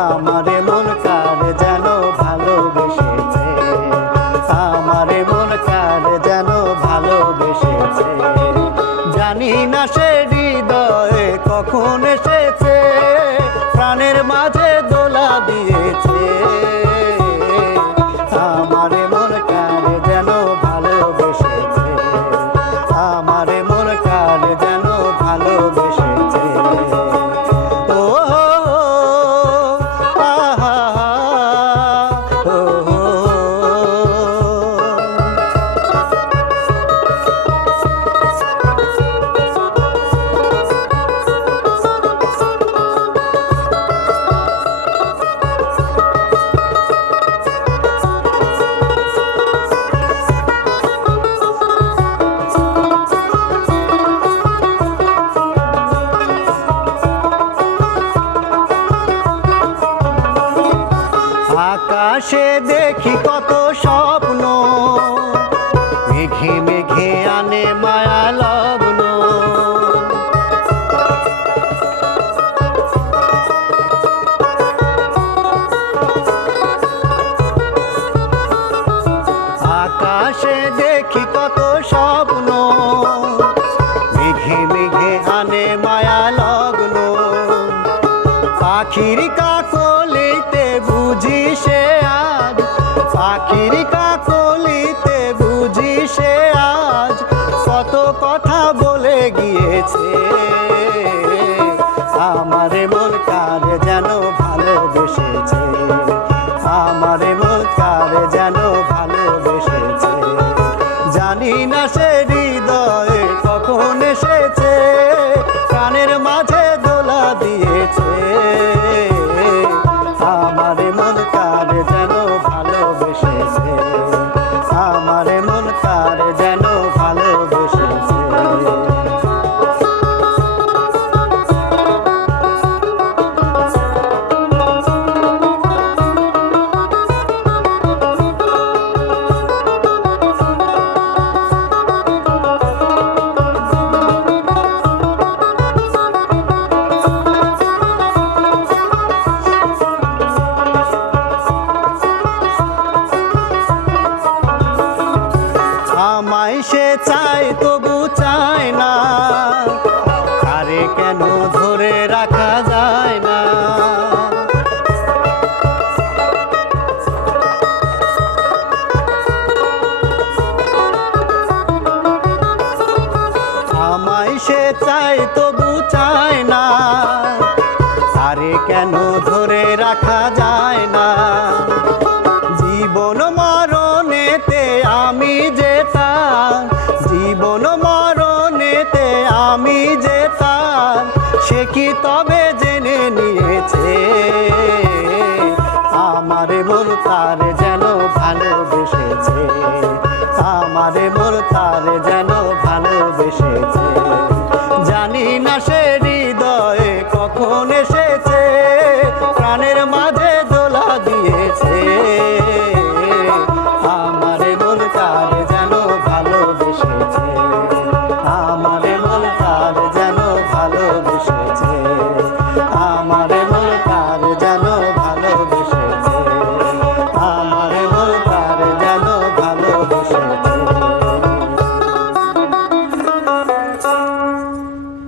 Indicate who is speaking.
Speaker 1: আমারে মন কার যেন ভালোবেসেছে আমারে আকাশে দেখি কত স্বপ্ন। মেঘে মেঘে আনে মায়া লগ্ন। আকাশে দেখি কত স্বপ্ন। মেঘে মেঘে আনে মায়া লগ্ন। পাখির কাকলিতে পাখির কাকলিতে বুঝি সে আজ কত কথা বলে গিয়েছে। আমারে মন কার যেন ভালোবেসেছে? আমারে মন কার যেন ভালোবেসেছে? জানি না সে হৃদয়ে কখন এসেছে। কানের মাঝে আমায় সে চায় তবু চায় না। আরে কেন ধরে রাখা যায় না? চায় না। আরে কেন ধরে রাখা যায় না? জীবন মরণেতে তার যেন ভালোবেসেছে। আমারে মোর তার যেন ভালোবেসেছে।